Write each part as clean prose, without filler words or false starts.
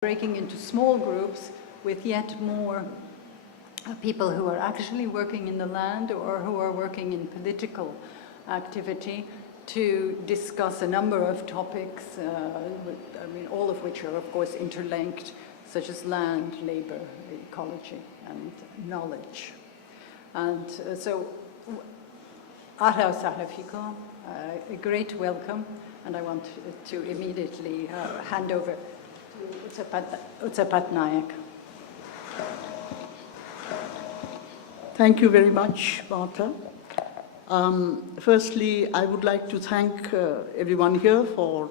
breaking into small groups with yet more people who are actually working in the land or who are working in political activity to discuss a number of topics, all of which are, of course, interlinked, such as land, labor, ecology, and knowledge. And so, ahla wa sahla fikum, a great welcome, and I want to immediately hand over to Utsa Patnaik. Thank you very much, Martha. Firstly, I would like to thank everyone here for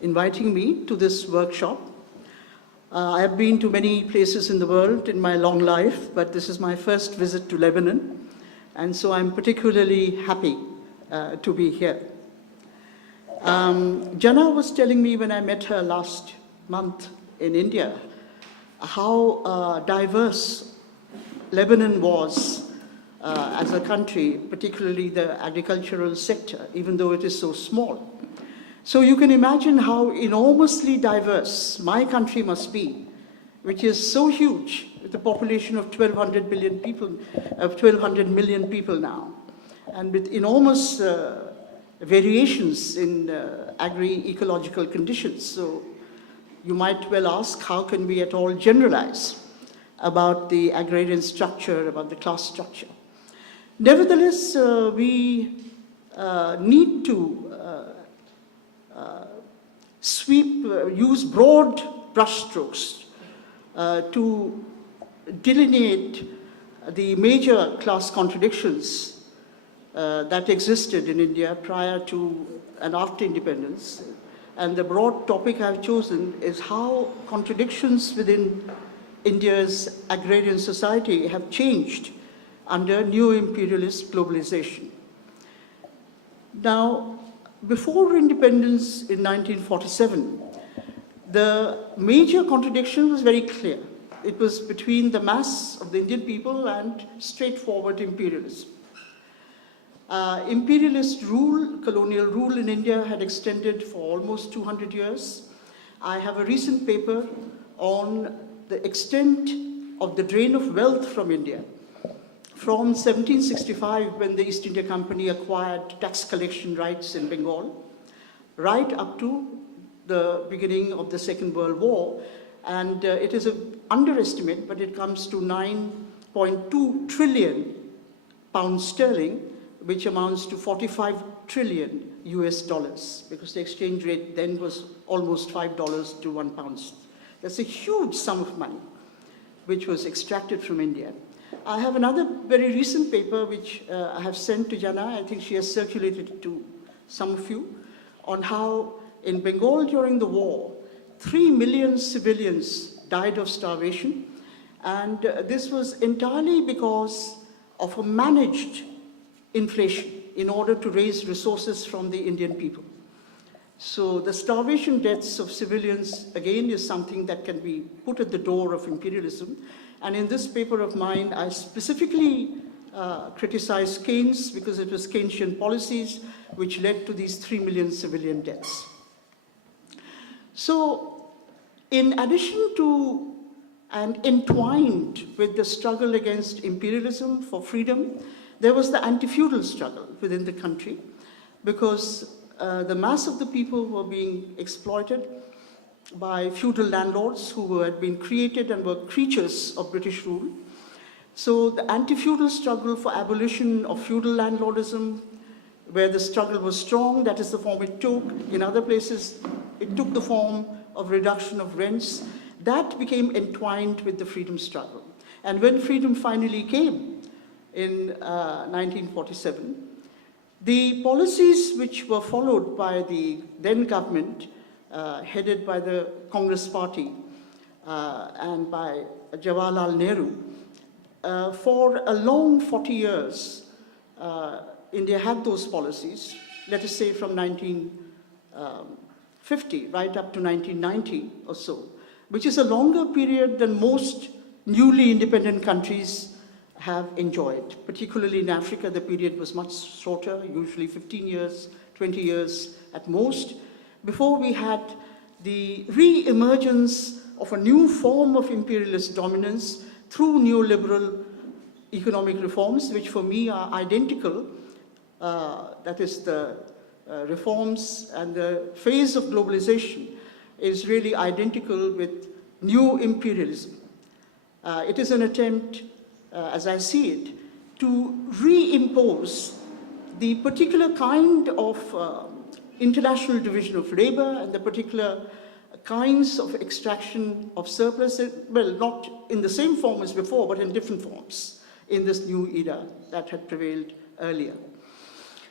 inviting me to this workshop. I have been to many places in the world in my long life, but this is my first visit to Lebanon, and so I'm particularly happy to be here. Jana was telling me when I met her last month in India how diverse Lebanon was as a country, particularly the agricultural sector, even though it is so small. So you can imagine how enormously diverse my country must be, which is so huge, with a population of 1,200 million people now, and with enormous variations in agri-ecological conditions. So you might well ask, how can we at all generalize about the agrarian structure, about the class structure? Nevertheless, we need to use broad brushstrokes to delineate the major class contradictions that existed in India prior to and after independence. And the broad topic I've chosen is how contradictions within India's agrarian society have changed under neo-imperialist globalization. Now, before independence in 1947, the major contradiction was very clear. It was between the mass of the Indian people and straightforward imperialism. Imperialist rule, colonial rule in India had extended for almost 200 years. I have a recent paper on the extent of the drain of wealth from India from 1765, when the East India Company acquired tax collection rights in Bengal, right up to the beginning of the Second World War. And it is an underestimate, but it comes to 9.2 trillion pounds sterling, which amounts to 45 trillion US dollars, because the exchange rate then was almost $5 to 1 pound. That's a huge sum of money which was extracted from India. I have another very recent paper which I have sent to Jana. I think she has circulated it to some of you, on how in Bengal during the war, 3 million civilians died of starvation. And this was entirely because of a managed inflation in order to raise resources from the Indian people. So the starvation deaths of civilians, again, is something that can be put at the door of imperialism. And in this paper of mine, I specifically criticize Keynes, because it was Keynesian policies which led to these 3 million civilian deaths. So in addition to and entwined with the struggle against imperialism for freedom, there was the anti-feudal struggle within the country, because the mass of the people were being exploited by feudal landlords who had been created and were creatures of British rule. So the anti-feudal struggle for abolition of feudal landlordism, where the struggle was strong, that is the form it took. In other places, it took the form of reduction of rents. That became entwined with the freedom struggle. And when freedom finally came in 1947, the policies which were followed by the then government, headed by the Congress Party and by Jawaharlal Nehru, for a long 40 years, India had those policies, let us say from 1950 right up to 1990 or so, which is a longer period than most newly independent countries have enjoyed. Particularly in Africa, the period was much shorter, usually 15 years, 20 years at most, before we had the re-emergence of a new form of imperialist dominance through neoliberal economic reforms, which for me are identical, that is the reforms and the phase of globalization is really identical with new imperialism. It is an attempt, as I see it, to reimpose the particular kind of international division of labor and the particular kinds of extraction of surplus, well, not in the same form as before, but in different forms in this new era that had prevailed earlier.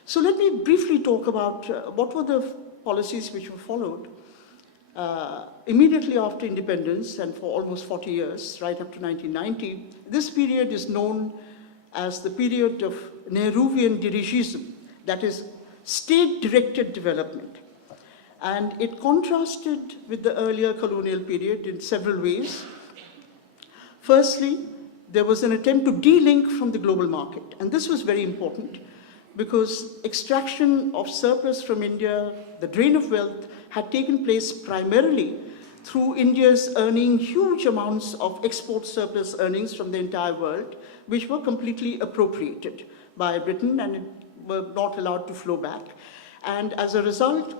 So let me briefly talk about what were the policies which were followed immediately after independence and for almost 40 years, right up to 1990. This period is known as the period of Nehruvian dirigism, that is state-directed development. And it contrasted with the earlier colonial period in several ways. Firstly, there was an attempt to de-link from the global market. And this was very important because extraction of surplus from India, the drain of wealth, had taken place primarily through India's earning huge amounts of export surplus earnings from the entire world, which were completely appropriated by Britain and were not allowed to flow back. And as a result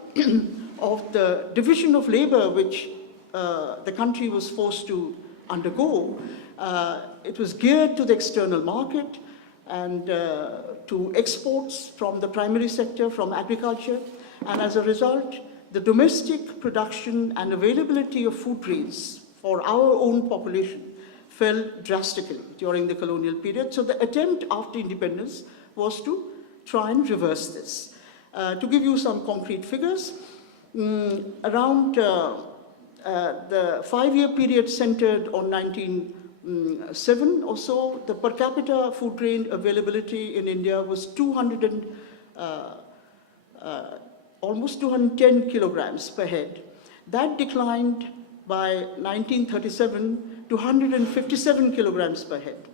of the division of labor which the country was forced to undergo, it was geared to the external market and to exports from the primary sector, from agriculture. And as a result, the domestic production and availability of food grains for our own population fell drastically during the colonial period. So the attempt after independence was to try and reverse this. To give you some concrete figures, around the 5-year period centered on 1907 or so, the per capita food grain availability in India was almost 210 kilograms per head. That declined by 1937 to 157 kilograms per head.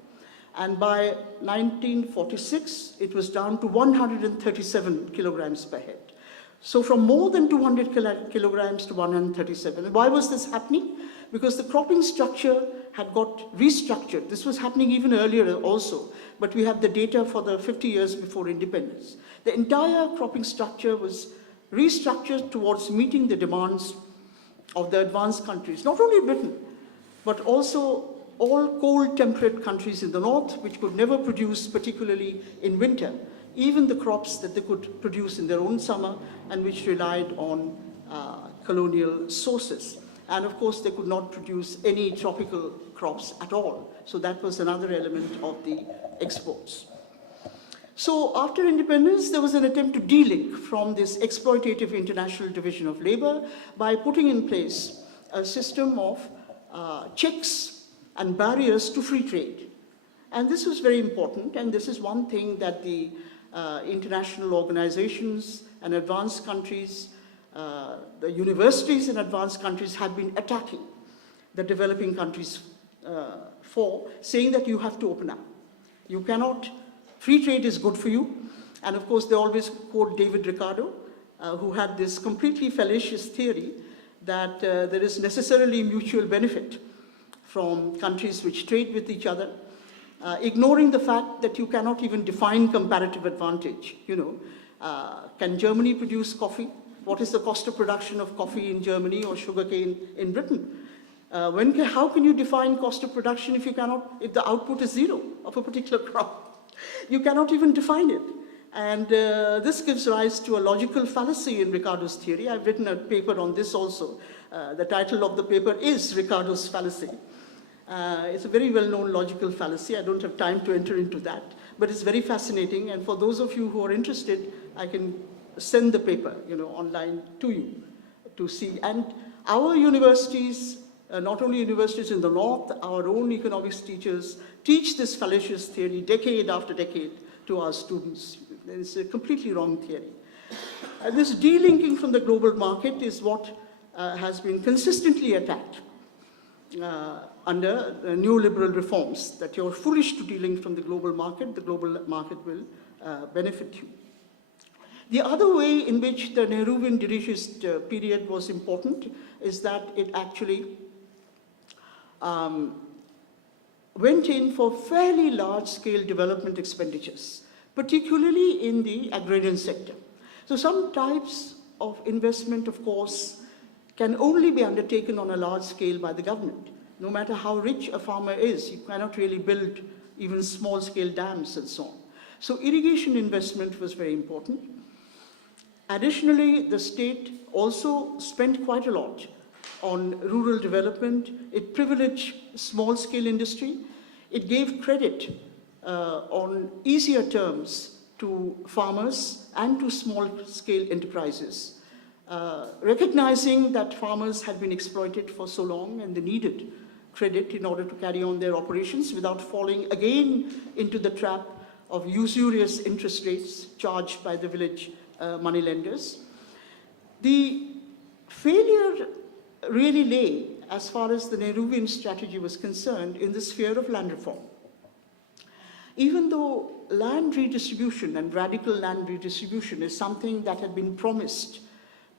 And by 1946, it was down to 137 kilograms per head. So from more than 200 kilograms to 137. Why was this happening? Because the cropping structure had got restructured. This was happening even earlier also, but we have the data for the 50 years before independence. The entire cropping structure was restructured towards meeting the demands of the advanced countries, not only Britain, but also all cold temperate countries in the north, which could never produce, particularly in winter, even the crops that they could produce in their own summer and which relied on colonial sources. And of course, they could not produce any tropical crops at all. So that was another element of the exports. So after independence, there was an attempt to de-link from this exploitative international division of labor by putting in place a system of checks and barriers to free trade. And this was very important, and this is one thing that the international organizations and advanced countries, the universities in advanced countries have been attacking the developing countries for, saying that you have to open up. You cannot, free trade is good for you. And of course, they always quote David Ricardo, who had this completely fallacious theory that there is necessarily mutual benefit from countries which trade with each other, ignoring the fact that you cannot even define comparative advantage. You know, can Germany produce coffee? What is the cost of production of coffee in Germany or sugarcane in Britain? How can you define cost of production if the output is zero of a particular crop? You cannot even define it. And this gives rise to a logical fallacy in Ricardo's theory. I've written a paper on this also. The title of the paper is Ricardo's Fallacy. It's a very well-known logical fallacy. I don't have time to enter into that, but it's very fascinating. And for those of you who are interested, I can send the paper, online to you to see. And our universities, not only universities in the north, our own economics teachers teach this fallacious theory decade after decade to our students. It's a completely wrong theory. And this de-linking from the global market is what has been consistently attacked under neoliberal reforms, that you're foolish to de-link from the global market will benefit you. The other way in which the Nehruvian dirigist period was important is that it actually went in for fairly large-scale development expenditures, particularly in the agrarian sector. So some types of investment, of course, can only be undertaken on a large scale by the government. No matter how rich a farmer is, you cannot really build even small-scale dams and so on. So irrigation investment was very important. Additionally, the state also spent quite a lot on rural development. It privileged small-scale industry. It gave credit on easier terms to farmers and to small-scale enterprises, recognizing that farmers had been exploited for so long and they needed credit in order to carry on their operations without falling again into the trap of usurious interest rates charged by the village moneylenders. The failure really lay, as far as the Nehruvian strategy was concerned, in the sphere of land reform. Even though land redistribution and radical land redistribution is something that had been promised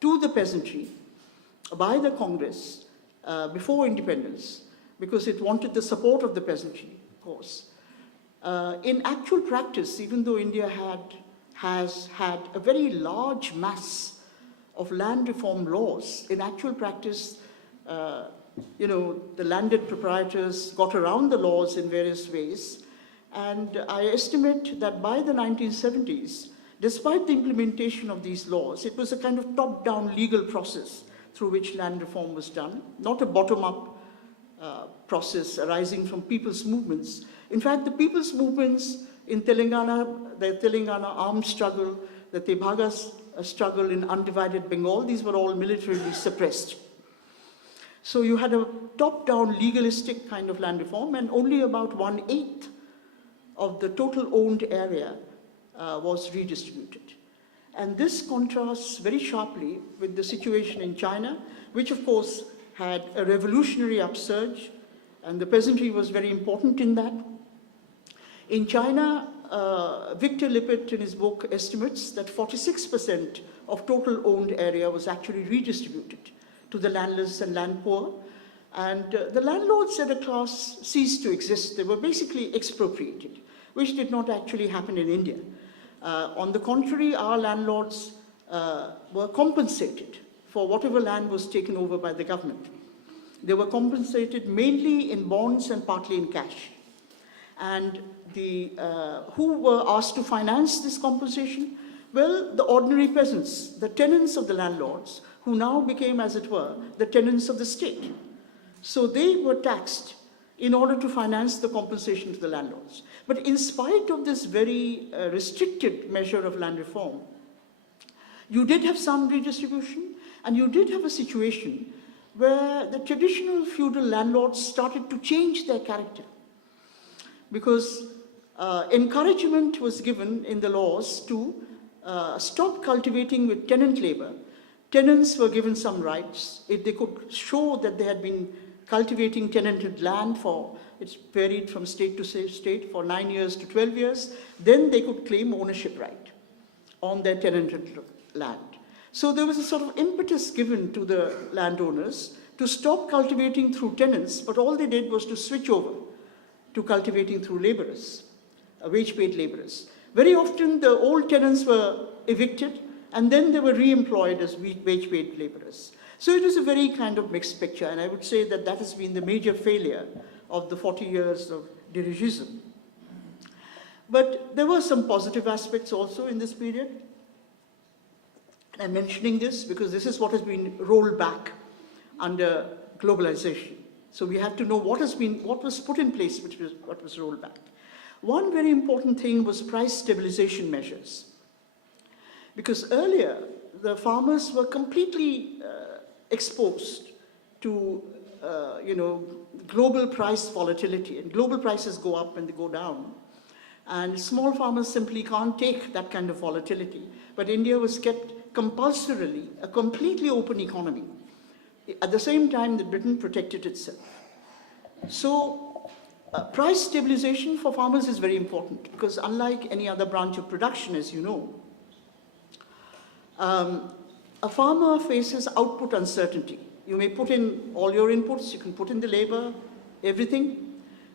to the peasantry by the Congress before independence, because it wanted the support of the peasantry, of course. In actual practice, even though India has had a very large mass of land reform laws, in actual practice, the landed proprietors got around the laws in various ways. And I estimate that by the 1970s, despite the implementation of these laws, it was a kind of top-down legal process through which land reform was done, not a bottom-up process arising from people's movements. In fact, the people's movements in Telangana, the Telangana armed struggle, the Tebhaga struggle in undivided Bengal, these were all militarily suppressed. So you had a top-down legalistic kind of land reform, and only about 1/8 of the total owned area was redistributed. And this contrasts very sharply with the situation in China, which of course had a revolutionary upsurge, and the peasantry was very important in that. In China, Victor Lippert in his book estimates that 46% of total owned area was actually redistributed to the landless and land poor. And the landlords as a class ceased to exist. They were basically expropriated, which did not actually happen in India. On the contrary, our landlords were compensated for whatever land was taken over by the government. They were compensated mainly in bonds and partly in cash. And who were asked to finance this compensation? Well, the ordinary peasants, the tenants of the landlords, who now became, as it were, the tenants of the state. So they were taxed in order to finance the compensation to the landlords. But in spite of this very restricted measure of land reform, you did have some redistribution, and you did have a situation where the traditional feudal landlords started to change their character, because encouragement was given in the laws to stop cultivating with tenant labor. Tenants were given some rights. If they could show that they had been cultivating tenanted land for, it's varied from state to state, for 9 years to 12 years, then they could claim ownership right on their tenanted land. So there was a sort of impetus given to the landowners to stop cultivating through tenants, but all they did was to switch over to cultivating through laborers, wage-paid laborers. Very often the old tenants were evicted, and then they were re-employed as wage-paid laborers. So it was a very kind of mixed picture, and I would say that that has been the major failure of the 40 years of dirigism. But there were some positive aspects also in this period. I'm mentioning this because this is what has been rolled back under globalization. So we have to know what was put in place, what was rolled back. One very important thing was price stabilization measures. Because earlier, the farmers were completely exposed to, global price volatility, and global prices go up and they go down. And small farmers simply can't take that kind of volatility. But India was kept compulsorily a completely open economy. At the same time that Britain protected itself. So price stabilization for farmers is very important, because unlike any other branch of production, as you know, a farmer faces output uncertainty. You may put in all your inputs, you can put in the labor, everything,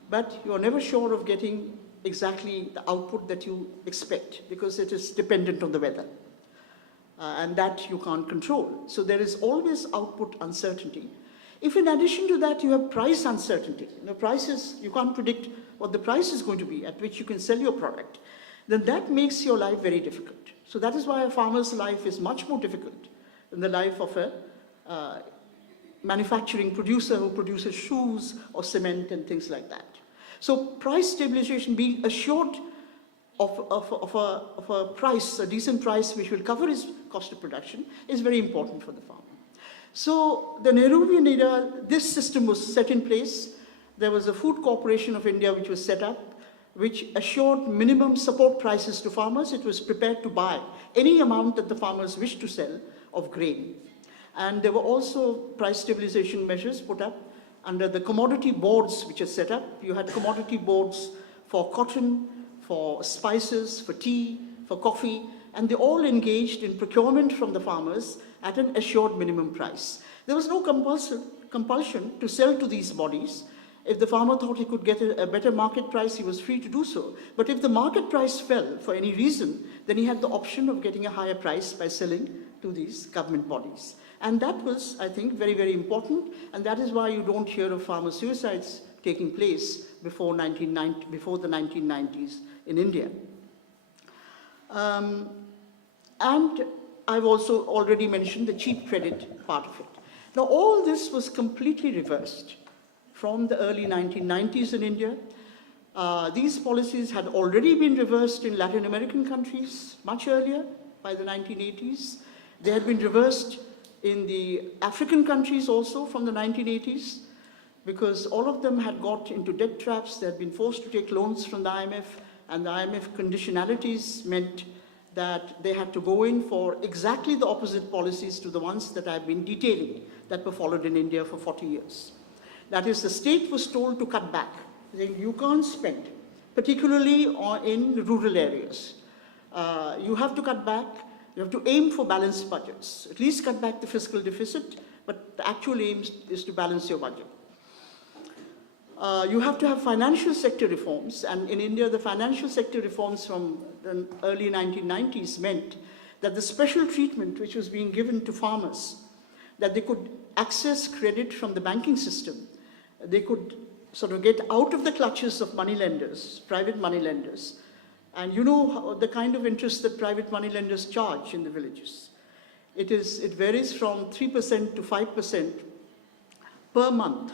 but you're never sure of getting exactly the output that you expect because it is dependent on the weather. And that you can't control. So there is always output uncertainty. If in addition to that you have price uncertainty, prices, you can't predict what the price is going to be at which you can sell your product, then that makes your life very difficult. So that is why a farmer's life is much more difficult than the life of a manufacturing producer who produces shoes or cement and things like that. So price stabilization, being assured of a price, a decent price which will cover his cost of production, is very important for the farmer. So the Nehruvian era, this system was set in place. There was a Food Corporation of India which was set up, which assured minimum support prices to farmers. It was prepared to buy any amount that the farmers wished to sell of grain. And there were also price stabilization measures put up under the commodity boards which are set up. You had commodity boards for cotton, for spices, for tea, for coffee, and they all engaged in procurement from the farmers at an assured minimum price. There was no compulsion to sell to these bodies. If the farmer thought he could get a better market price, he was free to do so. But if the market price fell for any reason, then he had the option of getting a higher price by selling to these government bodies. And that was, I think, very, very important, and that is why you don't hear of farmer suicides taking place before the 1990s in India. And I've also already mentioned the cheap credit part of it. Now, all this was completely reversed from the early 1990s in India. These policies had already been reversed in Latin American countries much earlier, by the 1980s. They had been reversed in the African countries also from the 1980s, because all of them had got into debt traps. They had been forced to take loans from the IMF, and the IMF conditionalities meant that they had to go in for exactly the opposite policies to the ones that I've been detailing that were followed in India for 40 years. That is, the state was told to cut back, saying you can't spend, particularly in rural areas. You have to cut back. You have to aim for balanced budgets. At least cut back the fiscal deficit, but the actual aim is to balance your budget. You have to have financial sector reforms, and in India, the financial sector reforms from the early 1990s meant that the special treatment which was being given to farmers, that they could access credit from the banking system, they could sort of get out of the clutches of moneylenders, private moneylenders. And you know the kind of interest that private moneylenders charge in the villages. It varies from 3% to 5% per month.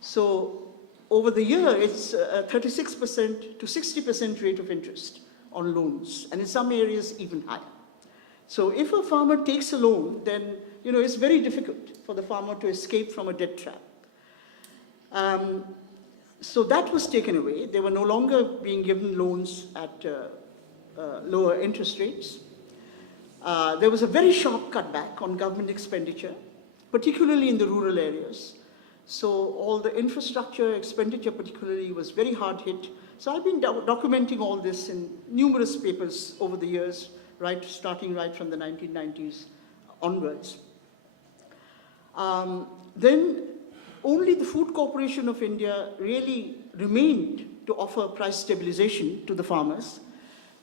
So over the year, it's a 36% to 60% rate of interest on loans, and in some areas even higher. So if a farmer takes a loan, then it's very difficult for the farmer to escape from a debt trap. So that was taken away. They were no longer being given loans at lower interest rates. There was a very sharp cutback on government expenditure, particularly in the rural areas. So all the infrastructure expenditure particularly was very hard hit. So I've been documenting all this in numerous papers over the years, starting right from the 1990s onwards. Then only the Food Corporation of India really remained to offer price stabilization to the farmers,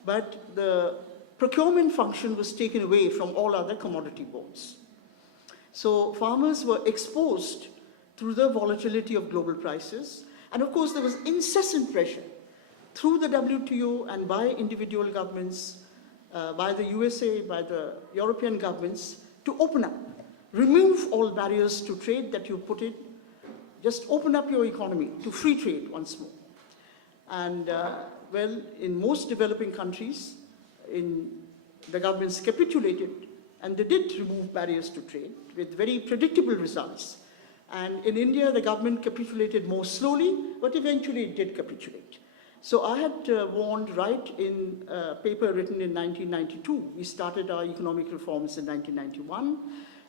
but the procurement function was taken away from all other commodity boards. So farmers were exposed through the volatility of global prices, and of course there was incessant pressure through the WTO and by individual governments, by the USA, by the European governments, to open up, remove all barriers to trade that you put in. Just open up your economy to free trade once more. And well, in most developing countries, the governments capitulated, and they did remove barriers to trade with very predictable results. And in India, the government capitulated more slowly, but eventually it did capitulate. So I had warned right in a paper written in 1992, we started our economic reforms in 1991,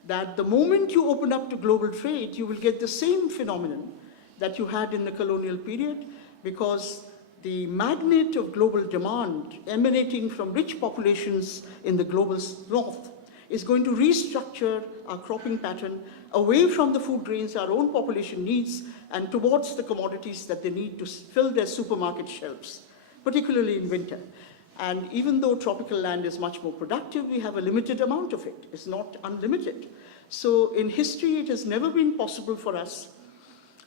that the moment you open up to global trade, you will get the same phenomenon that you had in the colonial period, because the magnet of global demand emanating from rich populations in the global north is going to restructure our cropping pattern away from the food grains our own population needs and towards the commodities that they need to fill their supermarket shelves, particularly in winter. And even though tropical land is much more productive, we have a limited amount of it. It's not unlimited. So in history, it has never been possible for us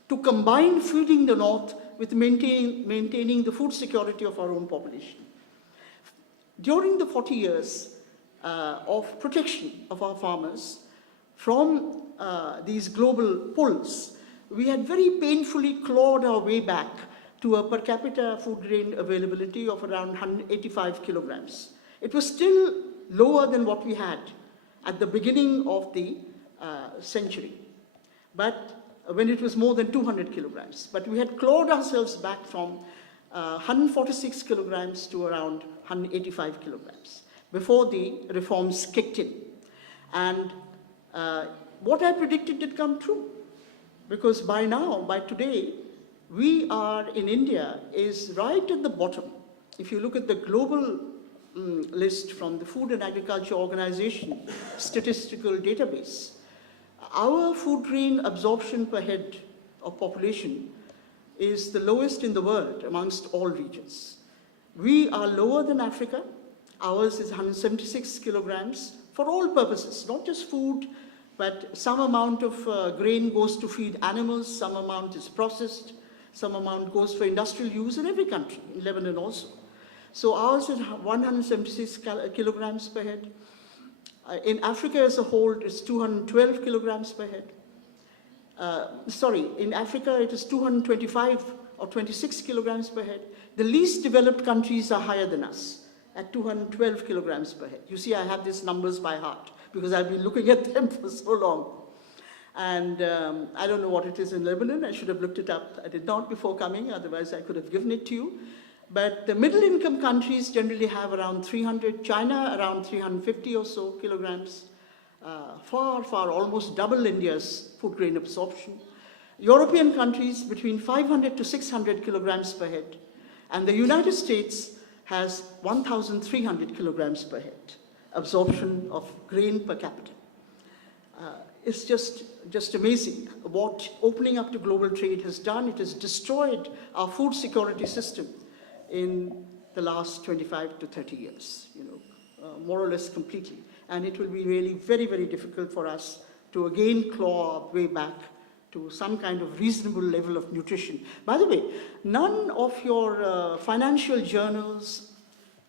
to combine feeding the North with maintaining the food security of our own population. During the 40 years of protection of our farmers from these global pulls, we had very painfully clawed our way back to a per capita food grain availability of around 185 kilograms. It was still lower than what we had at the beginning of the century, but when it was more than 200 kilograms. But we had clawed ourselves back from 146 kilograms to around 185 kilograms before the reforms kicked in. And what I predicted did come true, because by now, by today, we are in India is right at the bottom. If you look at the global list from the Food and Agriculture Organization statistical database, our food grain absorption per head of population is the lowest in the world amongst all regions. We are lower than Africa. Ours is 176 kilograms for all purposes, not just food, but some amount of grain goes to feed animals, some amount is processed, some amount goes for industrial use in every country, in Lebanon also. So ours is 176 kilograms per head. In Africa as a whole, it's 212 kilograms per head. In Africa it is 225 or 26 kilograms per head. The least developed countries are higher than us at 212 kilograms per head. You see, I have these numbers by heart because I've been looking at them for so long. And I don't know what it is in Lebanon. I should have looked it up. I did not before coming, otherwise I could have given it to you. But the middle income countries generally have around 300, China around 350 or so kilograms, far, almost double India's food grain absorption. European countries between 500 to 600 kilograms per head. And the United States has 1,300 kilograms per head absorption of grain per capita. It's just amazing what opening up to global trade has done. It has destroyed our food security system in the last 25 to 30 years, more or less completely. And it will be really very, very difficult for us to again claw our way back to some kind of reasonable level of nutrition. By the way, none of your financial journals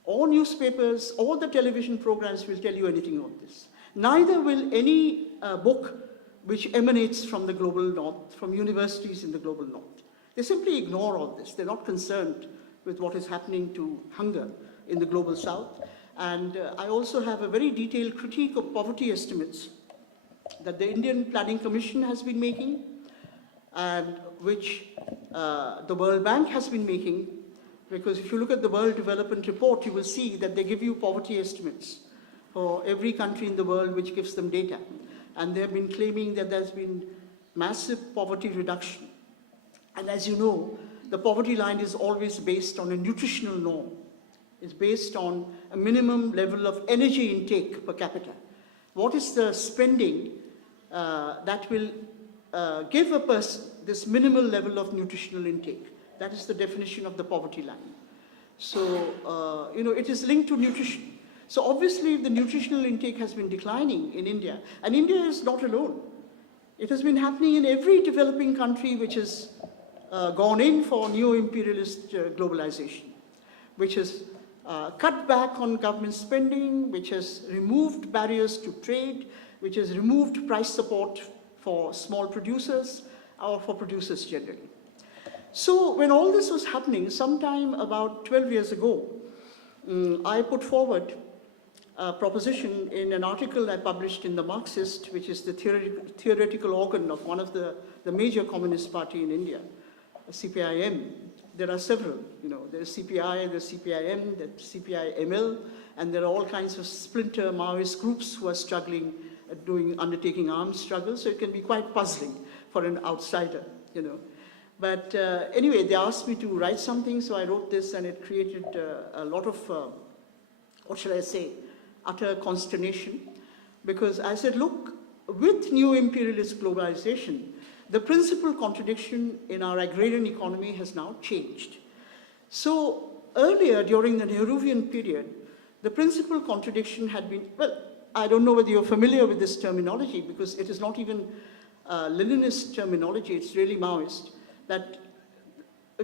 or newspapers or the television programs will tell you anything on this. Neither will any book which emanates from the global north, from universities in the global north. They simply ignore all this. They're not concerned with what is happening to hunger in the global south. And I also have a very detailed critique of poverty estimates that the Indian Planning Commission has been making and which the World Bank has been making, because if you look at the World Development Report, you will see that they give you poverty estimates for every country in the world which gives them data. And they have been claiming that there's been massive poverty reduction. And as you know, the poverty line is always based on a nutritional norm. It's based on a minimum level of energy intake per capita. What is the spending that will give a person this minimal level of nutritional intake? That is the definition of the poverty line. So, it is linked to nutrition. So obviously the nutritional intake has been declining in India, and India is not alone. It has been happening in every developing country which has gone in for neo-imperialist globalization, which has cut back on government spending, which has removed barriers to trade, which has removed price support for small producers or for producers generally. So when all this was happening, sometime about 12 years ago, I put forward a proposition in an article I published in the Marxist, which is the theoretical organ of one of the major communist party in India, CPIM. There are several, there's CPI, there's CPIM, there's CPI-ML, and there are all kinds of splinter Maoist groups who are struggling, undertaking armed struggles, so it can be quite puzzling for an outsider, But anyway, they asked me to write something, so I wrote this, and it created a lot of, what shall I say, utter consternation. because I said, look, with neo-imperialist globalization, the principal contradiction in our agrarian economy has now changed. So earlier, during the Nehruvian period, the principal contradiction had been, well, I don't know whether you're familiar with this terminology, because it is not even Leninist terminology, it's really Maoist, that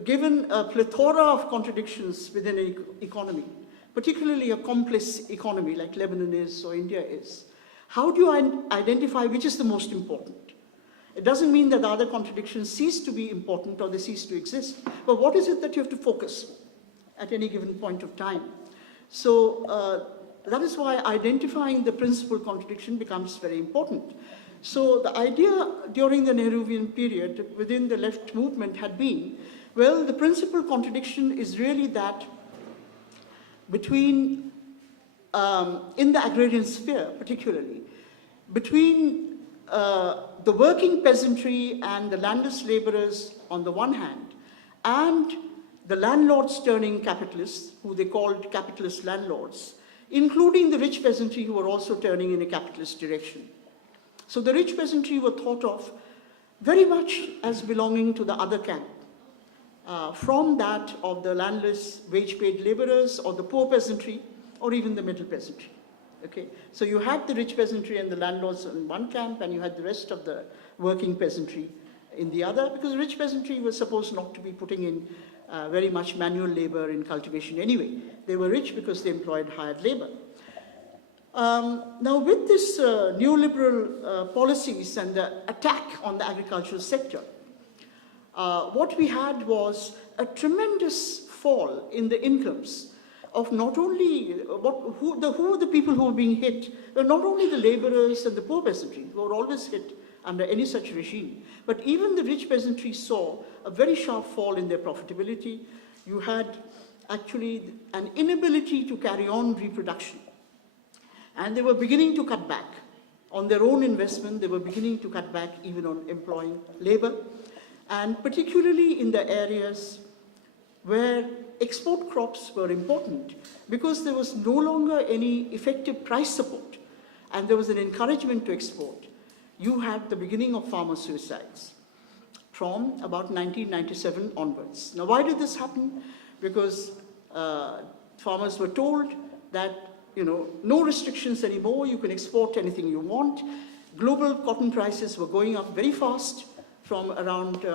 given a plethora of contradictions within an economy, particularly a complex economy like Lebanon is or India is, how do you identify which is the most important? It doesn't mean that the other contradictions cease to be important or they cease to exist, but what is it that you have to focus at any given point of time? So that is why identifying the principal contradiction becomes very important. So the idea during the Nehruvian period within the left movement had been, well, the principal contradiction is really that between, in the agrarian sphere particularly, between the working peasantry and the landless laborers on the one hand, and the landlords turning capitalists, who they called capitalist landlords, including the rich peasantry who were also turning in a capitalist direction. So the rich peasantry were thought of very much as belonging to the other camp, from that of the landless wage-paid laborers or the poor peasantry or even the middle peasantry. Okay? So you had the rich peasantry and the landlords in one camp, and you had the rest of the working peasantry in the other, because the rich peasantry was supposed not to be putting in very much manual labor in cultivation anyway. They were rich because they employed hired labor. Now with this neoliberal policies and the attack on the agricultural sector, what we had was a tremendous fall in the incomes of not only, who were the people who were being hit, not only the laborers and the poor peasantry, who were always hit under any such regime, but even the rich peasantry saw a very sharp fall in their profitability. You had actually an inability to carry on reproduction. And they were beginning to cut back on their own investment. They were beginning to cut back even on employing labor, and particularly in the areas where export crops were important, because there was no longer any effective price support and there was an encouragement to export. You had the beginning of farmer suicides from about 1997 onwards. Now, why did this happen? Because farmers were told that, you know, no restrictions anymore, you can export anything you want. Global cotton prices were going up very fast from around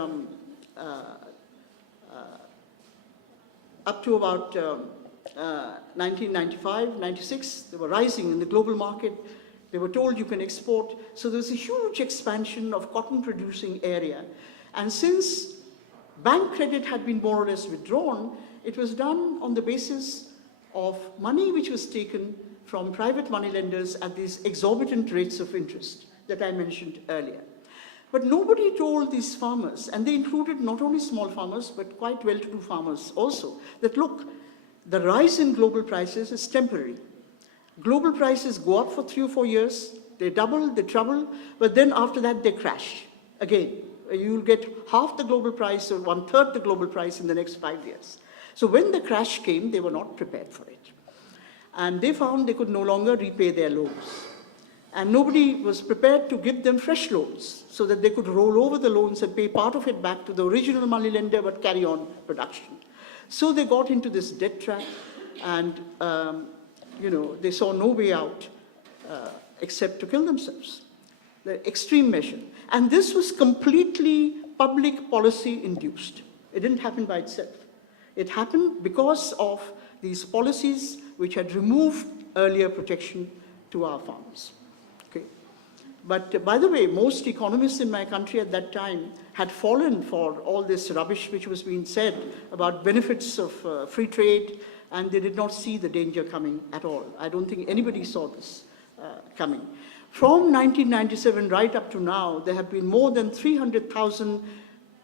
up to about 1995, 96, they were rising in the global market. They were told you can export. So there was a huge expansion of cotton producing area. And since bank credit had been more or less withdrawn, it was done on the basis of money which was taken from private moneylenders at these exorbitant rates of interest that I mentioned earlier. But nobody told these farmers, and they included not only small farmers, but quite well-to-do farmers also, that look, the rise in global prices is temporary. Global prices go up for 3 or 4 years, they double, they treble, but then after that they crash again. You'll get half the global price or 1/3 the global price in the next 5 years. So when the crash came, they were not prepared for it. And they found they could no longer repay their loans. And nobody was prepared to give them fresh loans so that they could roll over the loans and pay part of it back to the original moneylender but carry on production. So they got into this debt trap, and you know, they saw no way out except to kill themselves. The extreme measure. And this was completely public policy induced. It didn't happen by itself. It happened because of these policies which had removed earlier protection to our farmers. Okay. But by the way, most economists in my country at that time had fallen for all this rubbish which was being said about benefits of free trade, and they did not see the danger coming at all. I don't think anybody saw this coming. From 1997 right up to now, there have been more than 300,000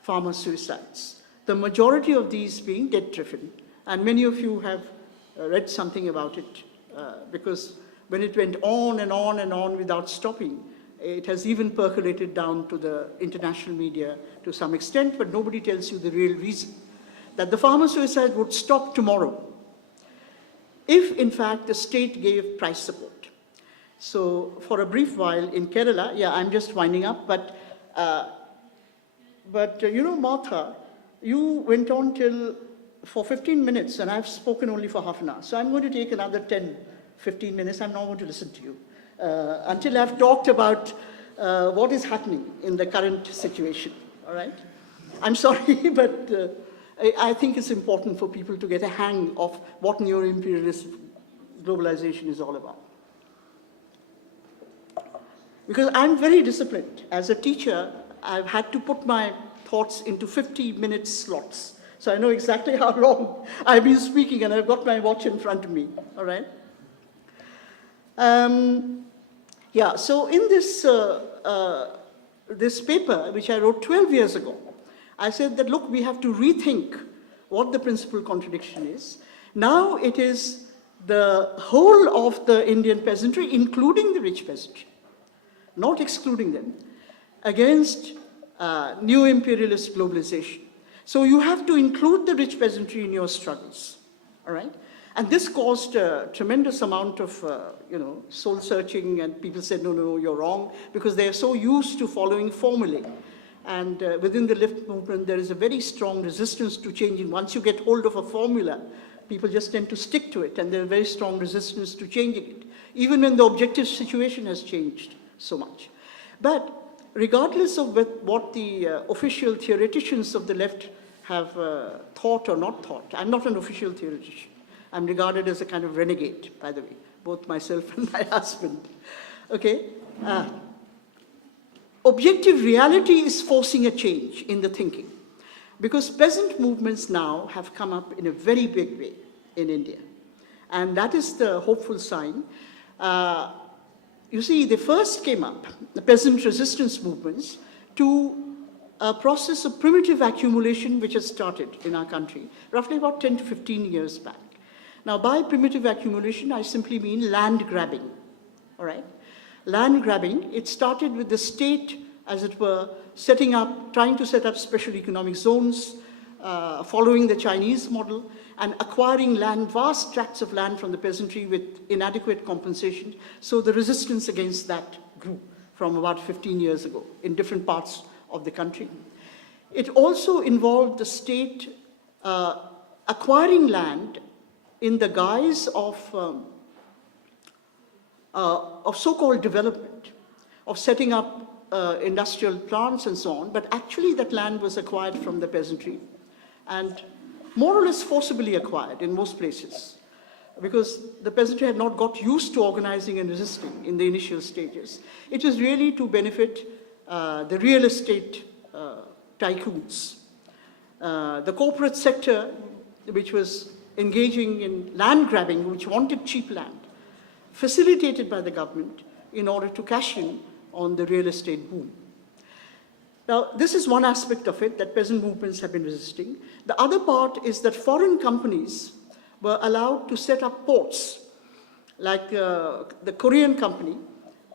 farmer suicides, the majority of these being debt-driven. And many of you have read something about it, because when it went on and on and on without stopping, it has even percolated down to the international media to some extent, but nobody tells you the real reason. That the farmer suicide would stop tomorrow if, in fact, the state gave price support. So for a brief while in Kerala, yeah, I'm just winding up, but you know, Martha, you went on for 15 minutes, and I've spoken only for half an hour. So I'm going to take another 10, 15 minutes. I'm not going to listen to you until I've talked about what is happening in the current situation, all right? I'm sorry, but I think it's important for people to get a hang of what neo-imperialist globalization is all about. Because I'm very disciplined. As a teacher, I've had to put my thoughts into 50-minute slots. So I know exactly how long I've been speaking, and I've got my watch in front of me, all right? Yeah, so in this, this paper, which I wrote 12 years ago, I said that, look, we have to rethink what the principal contradiction is. Now it is the whole of the Indian peasantry, including the rich peasantry, not excluding them, against neo-imperialist globalization. So you have to include the rich peasantry in your struggles, all right? And this caused a tremendous amount of, soul searching, and people said, no, no, you're wrong, because they are so used to following formulae. And within the left movement, there is a very strong resistance to changing. Once you get hold of a formula, people just tend to stick to it, and there's a very strong resistance to changing it, even when the objective situation has changed so much. But regardless of what the official theoreticians of the left have thought or not thought, I'm not an official theoretician. I'm regarded as a kind of renegade, by the way, both myself and my husband. Okay? Objective reality is forcing a change in the thinking, because peasant movements now have come up in a very big way in India. And that is the hopeful sign. You see, they first came up, the peasant resistance movements, to a process of primitive accumulation which has started in our country, roughly about 10 to 15 years back. Now, by primitive accumulation, I simply mean land grabbing, all right? Land grabbing, it started with the state, as it were, trying to set up special economic zones, following the Chinese model, and acquiring land, vast tracts of land from the peasantry with inadequate compensation. So the resistance against that grew from about 15 years ago in different parts of the country. It also involved the state acquiring land in the guise of so-called development, of setting up industrial plants and so on, but actually that land was acquired from the peasantry, and more or less forcibly acquired in most places, because the peasantry had not got used to organizing and resisting in the initial stages. It was really to benefit the real estate tycoons, the corporate sector, which was engaging in land grabbing, which wanted cheap land, facilitated by the government in order to cash in on the real estate boom. Now, this is one aspect of it that peasant movements have been resisting. The other part is that foreign companies were allowed to set up ports, like the Korean company,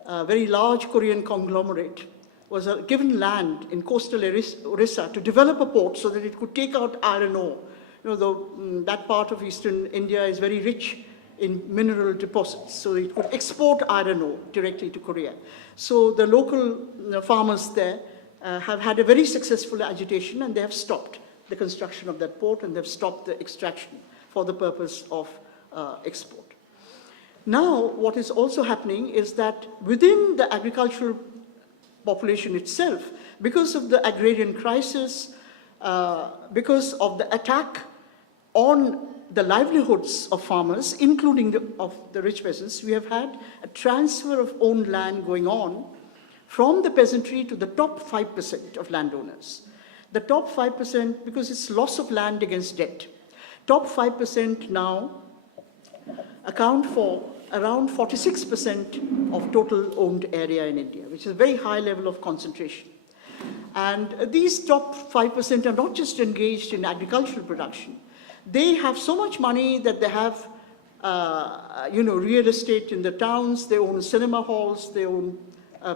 a very large Korean conglomerate, was given land in coastal Orissa to develop a port so that it could take out iron ore. You know, that part of eastern India is very rich in mineral deposits, so it could export iron ore directly to Korea. So the local farmers there have had a very successful agitation, and they have stopped the construction of that port, and they've stopped the extraction for the purpose of export. Now, what is also happening is that within the agricultural population itself, because of the agrarian crisis, because of the attack on the livelihoods of farmers, including of the rich peasants, we have had a transfer of owned land going on from the peasantry to the top 5% of landowners. The top 5%, because it's loss of land against debt, top 5% now account for around 46% of total owned area in India, which is a very high level of concentration. And these top 5% are not just engaged in agricultural production. They have so much money that they have, real estate in the towns, they own cinema halls, they own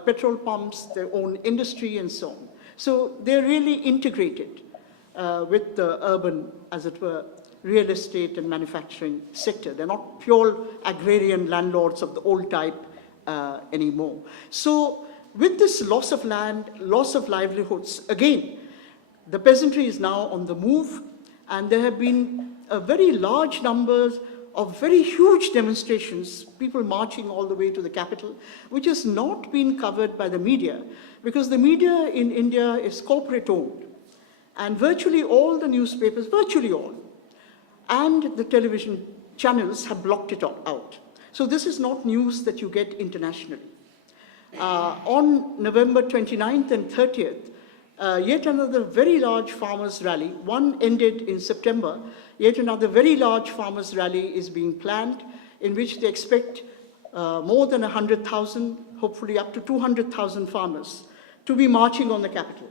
petrol pumps, they own industry and so on. So they're really integrated with the urban, as it were, real estate and manufacturing sector. They're not pure agrarian landlords of the old type, anymore. So with this loss of land, loss of livelihoods, again, the peasantry is now on the move, and there have been a very large number of very huge demonstrations, people marching all the way to the capital, which has not been covered by the media, because the media in India is corporate-owned. And virtually all the newspapers, virtually all, and the television channels have blocked it out. So this is not news that you get internationally. On November 29th and 30th, yet another very large farmers' rally, one ended in September, yet another very large farmers' rally is being planned, in which they expect more than 100,000, hopefully up to 200,000 farmers to be marching on the capital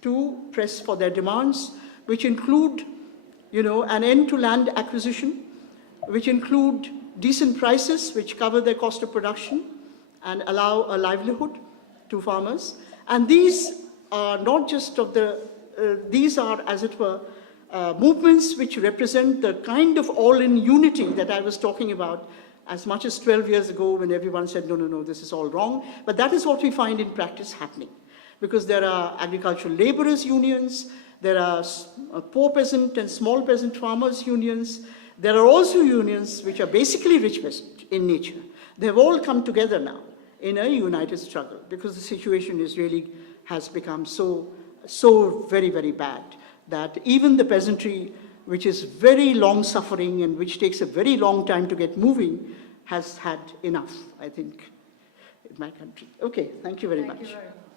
to press for their demands, which include, an end to land acquisition, which include decent prices, which cover their cost of production and allow a livelihood to farmers. And these are not just these are, as it were, movements which represent the kind of all-in unity that I was talking about as much as 12 years ago when everyone said, no, this is all wrong. But that is what we find in practice happening. Because there are agricultural laborers' unions, there are poor peasant and small peasant farmers' unions. There are also unions which are basically rich peasant in nature. They have all come together now in a united struggle, because the situation has become so very, very bad that even the peasantry, which is very long-suffering and which takes a very long time to get moving, has had enough, I think, in my country. Okay, thank you very much. Thank you very much.